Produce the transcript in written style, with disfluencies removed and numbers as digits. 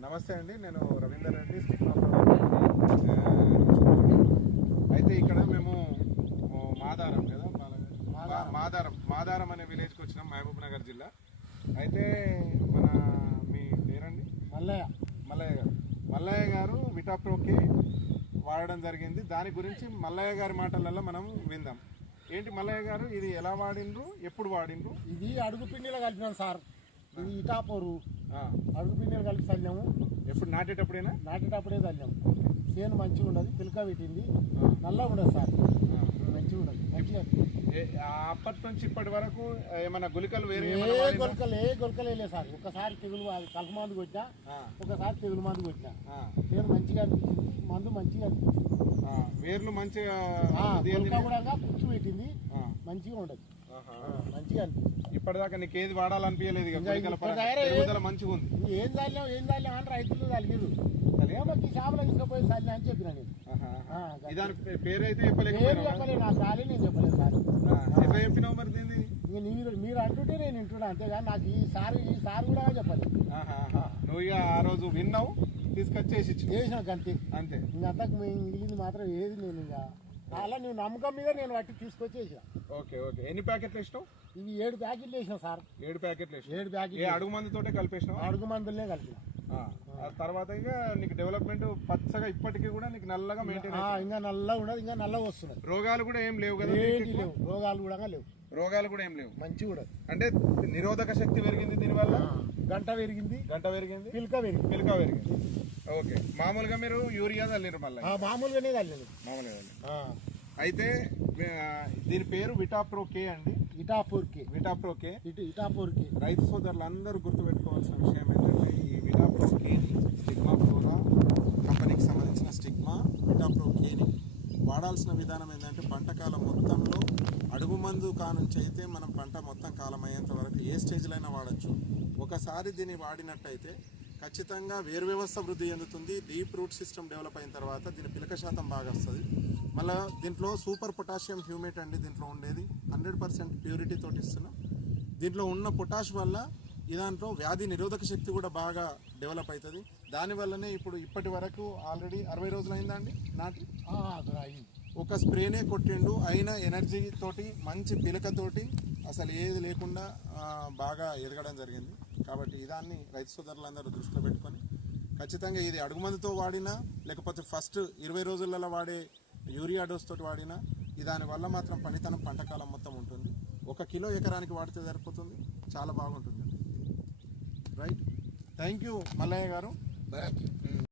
నమస్తే అండి, నేను రవీందర్ రెడ్డి స్టిగ్మా. అయితే ఇక్కడ మేము మాదారం కదా, మాదారం అనే విలేజ్కి వచ్చినాం, మహబూబ్ నగర్ జిల్లా. అయితే మీ పేరండి? మల్లయ్య గారు విటాప్రోకి వాడడం జరిగింది. దాని గురించి మల్లయ్య గారి మాటలలో మనం విందాం. ఏంటి మల్లయ్య గారు, ఇది ఎలా వాడిండ్రు, ఎప్పుడు వాడిండ్రు? ఇది అడుగు పిండిలో కలిపినాం సార్. ఇది ఇటాపోరు అడుగు పిండిలో కలిపి చల్లాము. ఎప్పుడు నాటేటప్పుడే చల్లాము. చేను మంచిగా ఉండదు, పిలక పెట్టింది, నల్లగా ఉండదు సార్, మంచిగా ఉండదు. మంచిగా అప్పటి నుంచి ఇప్పటి వరకు ఏమన్నా గుళికలు వేరే గొలకలే లేదు సార్. ఒకసారి తెగులు కలుపు మందు కొట్టినా, ఒకసారి తెగులు మందు కొట్టినా, చేను మంచిగా అనిపించింది, మందు మంచిగా అనిపించింది. వేర్లు మంచిగా కూడా పుచ్చు పెట్టింది, మంచిగా ఉండదు, మంచిగా అనిపించింది. ఇప్పటిదాకా నీకు ఏది వాడాలనిపించలేదు? మంచిగా ఉంది. ఏం చల్లాం అని రైతులు కలిగిరు, ఈ షాపులో తీసుకుపోయి చల్లా అని చెప్పిన నేను. పేరైతే చెప్పలేదు, నాకు రాలే, నేను చెప్పలేదు సార్. చెప్పినావు మరి మీరు అంటుంటే నేను వింటున్నా, అంతేగాని నాకు ఈ సార్ కూడా చెప్పలేదు. నువ్వు ఇక ఆ రోజు విన్నావు, తీసుకొచ్చేసి చేసినాక అంతే. ఇంకంతకు మిగిలింది మాత్రం ఏది నేను ఇంకా అలా నువ్వు నమ్మకం మీద నేను వాటికి తీసుకొచ్చేసిన. ఓకే. ఎన్ని ప్యాకెట్లు వేసినావు? ఇవి 7 ప్యాకెట్లు వేసినా సార్. 7 ప్యాకెట్లు 7 ప్యాకెట్లు అడుగు మందుతోటే కలిపేసినావు? అడుగు మందులనే కలిపిన. తర్వాత ఇక నీకు డెవలప్మెంట్ పచ్చగా ఇప్పటికీ కూడా నీకు నల్లగా మెయింటైన్, ఇంకా నల్లగా ఉండదు, ఇంకా నల్లగా వస్తున్నాయి. రోగాలు కూడా ఏం లేవు కదా? రోగాలు కూడా ఏం లేవు, మంచిగా కూడా. అంటే నిరోధక శక్తి పెరిగింది దీనివల్ల, గంట పెరిగింది, పిలక పెరిగింది. ఓకే. మామూలుగా మీరు యూరియా చల్లిరు? మళ్ళీ మామూలుగానే చల్లిరు. అయితే దీని పేరు విటాప్రోకే అండి. విటాప్రోకే. రైతు సోదరులు అందరూ గుర్తుపెట్టుకోవాల్సిన విషయం ఏంటంటే, ఈ విటాప్రోకేని స్టిగ్మా ఫ్లోరా కంపెనీకి సంబంధించిన స్టిగ్మా విటాప్రోకేని వాడాల్సిన విధానం ఏంటంటే, పంట కాలం మొత్తంలో అడుగు మందు కానుంచి అయితే మనం పంట మొత్తం కాలం అయ్యేంత వరకు ఏ స్టేజ్లో అయినా వాడచ్చు. ఒకసారి దీన్ని వాడినట్టయితే ఖచ్చితంగా వేరు వ్యవస్థ వృద్ధి చెందుతుంది. డీప్ రూట్ సిస్టమ్ డెవలప్ అయిన తర్వాత దీని పిలక శాతం బాగా వస్తుంది. మళ్ళీ దీంట్లో సూపర్ పొటాషియం హ్యూమేట్ అండి దీంట్లో ఉండేది, 100% ప్యూరిటీ తోటి ఇస్తున్నాం. దీంట్లో ఉన్న పొటాష్ వల్ల దాంట్లో వ్యాధి నిరోధక శక్తి కూడా బాగా డెవలప్ అవుతుంది. దానివల్లనే ఇప్పటి వరకు ఆల్రెడీ 60 రోజులు అయిందా అండి నాటి? ఒక స్ప్రేనే కొట్టిండు, అయినా ఎనర్జీ తోటి, మంచి పిలకతోటి, అసలు ఏది లేకుండా బాగా ఎదగడం జరిగింది. కాబట్టి దాన్ని రైతు సోదరులందరూ దృష్టిలో పెట్టుకొని ఖచ్చితంగా ఇది అడుగు మందుతో వాడినా, లేకపోతే ఫస్ట్ 20 రోజులలో వాడే యూరియా డోస్ తోటి వాడినా, దానివల్ల మాత్రం పనితనం పంటకాలం మొత్తం ఉంటుంది. 1 కిలో ఎకరానికి వాడితే సరిపోతుంది, చాలా బాగుంటుంది. రైట్. థ్యాంక్ యూ మల్లయ్య గారు.